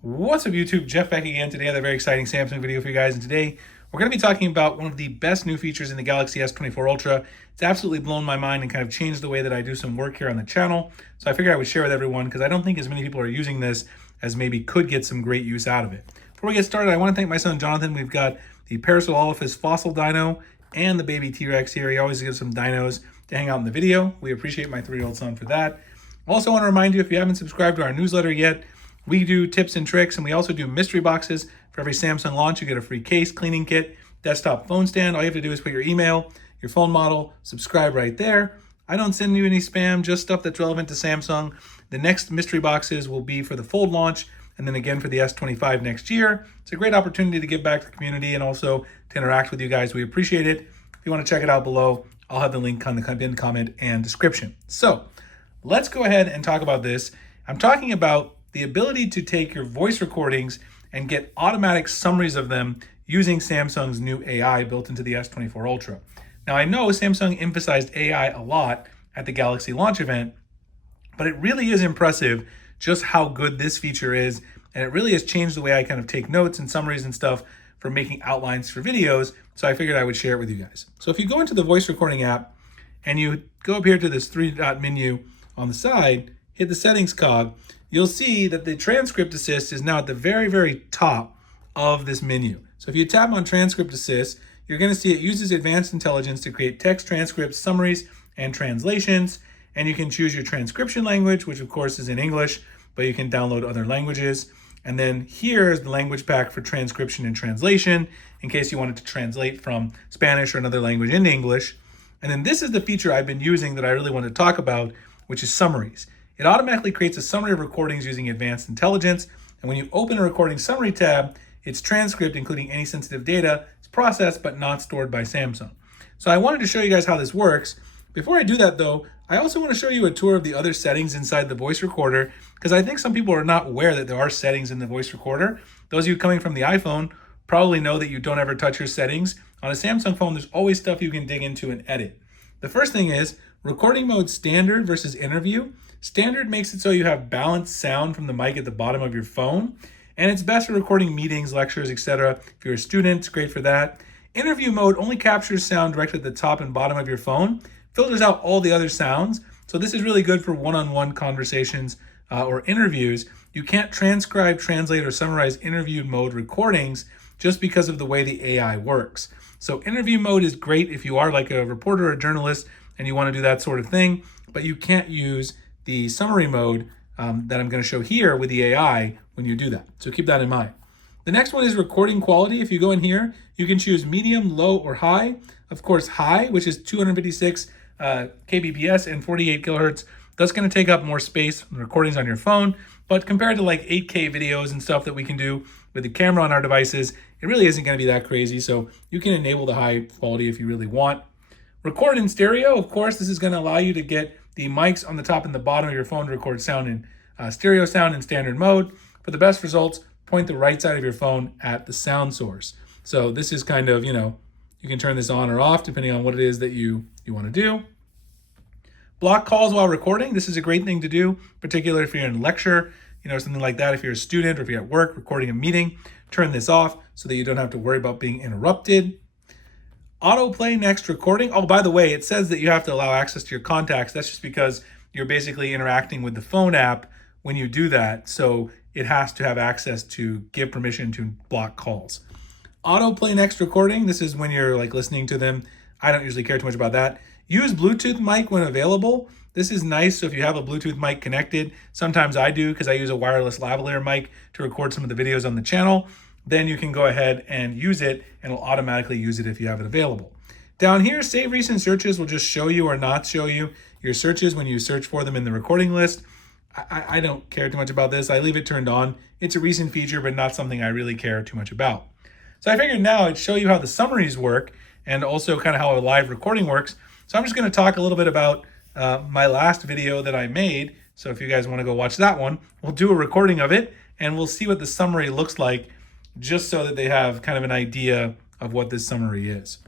What's up YouTube, Jeff back again. Today I have a very exciting Samsung video for you guys, and today we're going to be talking about one of the best new features in the Galaxy S24 Ultra. It's absolutely blown my mind and kind of changed the way that I do some work here on the channel. So I figured I would share with everyone because I don't think as many people are using this as maybe could get some great use out of it. Before we get started, I want to thank my son Jonathan. We've got the Parasaurolophus fossil dino and the baby T-Rex here. He always gives some dinos to hang out in the video. We appreciate my 3-year-old son for that. I also want to remind you, if you haven't subscribed to our newsletter yet, we do tips and tricks, and we also do mystery boxes. For every Samsung launch, you get a free case, cleaning kit, desktop phone stand. All you have to do is put your email, your phone model, subscribe right there. I don't send you any spam, just stuff that's relevant to Samsung. The next mystery boxes will be for the Fold launch, and then again for the S25 next year. It's a great opportunity to give back to the community and also to interact with you guys. We appreciate it. If you want to check it out below, I'll have the link on the pinned comment and description. So let's go ahead and talk about this. I'm talking about the ability to take your voice recordings and get automatic summaries of them using Samsung's new AI built into the S24 Ultra. Now, I know Samsung emphasized AI a lot at the Galaxy launch event, but it really is impressive just how good this feature is, and it really has changed the way I kind of take notes and summaries and stuff for making outlines for videos, so I figured I would share it with you guys. So if you go into the voice recording app and you go up here to this 3-dot menu on the side, hit the settings cog, you'll see that the transcript assist is now at the very, very top of this menu. So if you tap on transcript assist, you're going to see it uses advanced intelligence to create text transcripts, summaries, and translations. And you can choose your transcription language, which of course is in English, but you can download other languages. And then here's the language pack for transcription and translation, in case you wanted to translate from Spanish or another language into English. And then this is the feature I've been using that I really want to talk about, which is summaries. It automatically creates a summary of recordings using advanced intelligence. And when you open a recording summary tab, its transcript, including any sensitive data, is processed but not stored by Samsung. So I wanted to show you guys how this works. Before I do that though, I also want to show you a tour of the other settings inside the voice recorder, because I think some people are not aware that there are settings in the voice recorder. Those of you coming from the iPhone probably know that you don't ever touch your settings. On a Samsung phone, there's always stuff you can dig into and edit. The first thing is recording mode standard versus interview. Standard makes it so you have balanced sound from the mic at the bottom of your phone, and it's best for recording meetings, lectures, etc. If you're a student, it's great for that. Interview mode only captures sound directly at the top and bottom of your phone, filters out all the other sounds. So this is really good for one-on-one conversations or interviews. You can't transcribe, translate, or summarize interview mode recordings just because of the way the AI works. So interview mode is great if you are like a reporter or a journalist and you want to do that sort of thing, but you can't use the summary mode that I'm going to show here with the AI when you do that. So keep that in mind. The next one is recording quality. If you go in here, you can choose medium, low, or high. Of course, high, which is 256 kbps and 48 kilohertz. That's going to take up more space from the recordings on your phone, but compared to like 8K videos and stuff that we can do with the camera on our devices, it really isn't going to be that crazy. So you can enable the high quality if you really want. Record in stereo. Of course, this is going to allow you to get the mics on the top and the bottom of your phone to record sound in stereo sound in standard mode. For the best results, point the right side of your phone at the sound source. So this is kind of, you can turn this on or off depending on what it is that you want to do. Block calls while recording. This is a great thing to do, particularly if you're in a lecture, something like that. If you're a student or if you're at work recording a meeting, turn this off so that you don't have to worry about being interrupted. Autoplay next recording. Oh, by the way, it says that you have to allow access to your contacts. That's just because you're basically interacting with the phone app when you do that. So it has to have access to give permission to block calls. Autoplay next recording. This is when you're like listening to them. I don't usually care too much about that. Use Bluetooth mic when available. This is nice. So if you have a Bluetooth mic connected, sometimes I do because I use a wireless lavalier mic to record some of the videos on the channel. Then you can go ahead and use it, and it'll automatically use it if you have it available. Down here, save recent searches will just show you or not show you your searches when you search for them in the recording list. I don't care too much about this. I leave it turned on. It's a recent feature, but not something I really care too much about. So I figured now I'd show you how the summaries work and also kind of how a live recording works. So I'm just going to talk a little bit about my last video that I made. So if you guys want to go watch that one, we'll do a recording of it and we'll see what the summary looks like, just so that they have kind of an idea of what this summary is.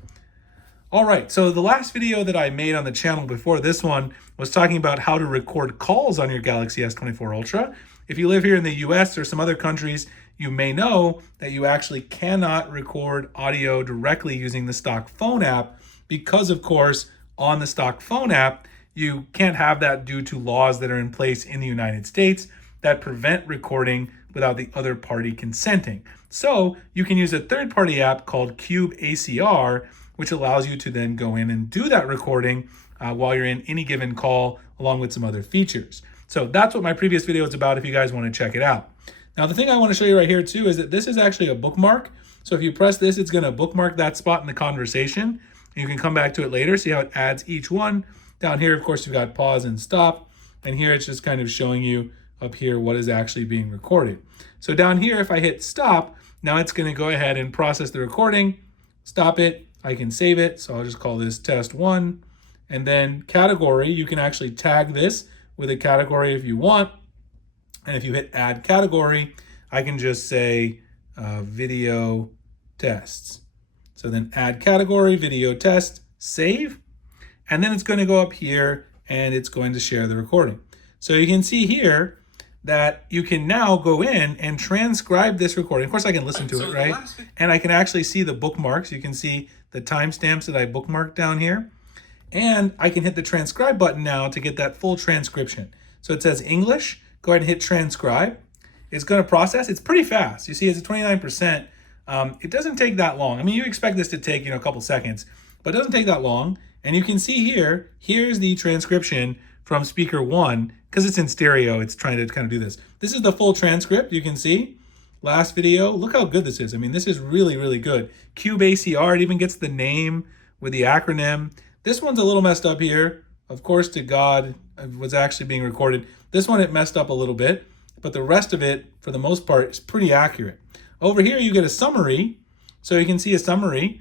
All right, so the last video that I made on the channel before this one was talking about how to record calls on your Galaxy S24 Ultra. if you live here in the US or some other countries, you may know that you actually cannot record audio directly using the stock phone app because, of course, on the stock phone app, you can't have that due to laws that are in place in the United States that prevent recording without the other party consenting. So you can use a third-party app called CubeACR, which allows you to then go in and do that recording while you're in any given call, along with some other features. So that's what my previous video is about if you guys want to check it out. Now, the thing I want to show you right here too is that this is actually a bookmark. So if you press this, it's going to bookmark that spot in the conversation. You can come back to it later, see how it adds each one. Down here, of course, you've got pause and stop. And here it's just kind of showing you up here what is actually being recorded. So down here, if I hit stop, now it's going to go ahead and process the recording, stop it. I can save it. So I'll just call this test 1. And then category, you can actually tag this with a category if you want. And if you hit add category, I can just say video tests. So then add category, video test, save. And then it's going to go up here and it's going to share the recording. So you can see here that you can now go in and transcribe this recording. Of course, I can listen to it, right? And I can actually see the bookmarks. You can see the timestamps that I bookmarked down here. And I can hit the transcribe button now to get that full transcription. So it says English. Go ahead and hit transcribe. It's going to process. It's pretty fast. You see it's at 29%. It doesn't take that long. I mean, you expect this to take, a couple seconds, but it doesn't take that long. And you can see here, here's the transcription from speaker 1, because it's in stereo, it's trying to kind of do this. This is the full transcript, you can see. Last video, look how good this is. I mean, this is really, really good. CubeACR, it even gets the name with the acronym. This one's a little messed up here. Of course, to God, was actually being recorded. This one, it messed up a little bit, but the rest of it, for the most part, is pretty accurate. Over here, you get a summary. So you can see a summary.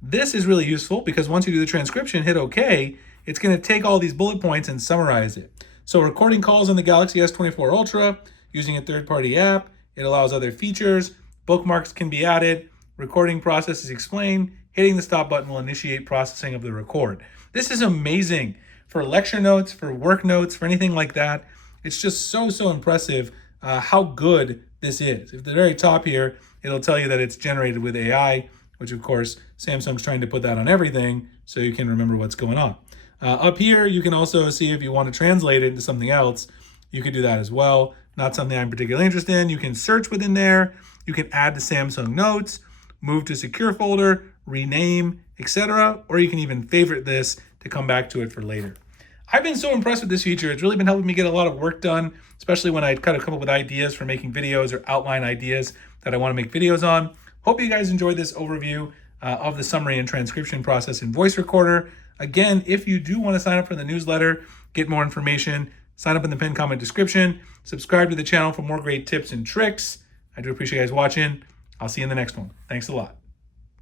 This is really useful because once you do the transcription, hit OK, it's going to take all these bullet points and summarize it. So recording calls on the Galaxy S24 Ultra using a third-party app. It allows other features. Bookmarks can be added. Recording process is explained. Hitting the stop button will initiate processing of the record. This is amazing for lecture notes, for work notes, for anything like that. It's just so impressive how good this is. At the very top here, it'll tell you that it's generated with AI, which of course, Samsung's trying to put that on everything so you can remember what's going on. Up here, you can also see if you want to translate it into something else, you could do that as well. Not something I'm particularly interested in. You can search within there. You can add to Samsung Notes, move to secure folder, rename, etc. Or you can even favorite this to come back to it for later. I've been so impressed with this feature. It's really been helping me get a lot of work done, especially when I kind of come up with ideas for making videos or outline ideas that I want to make videos on. Hope you guys enjoyed this overview of the summary and transcription process in Voice Recorder. Again, if you do want to sign up for the newsletter, get more information, sign up in the pinned comment description, subscribe to the channel for more great tips and tricks. I do appreciate you guys watching. I'll see you in the next one. Thanks a lot.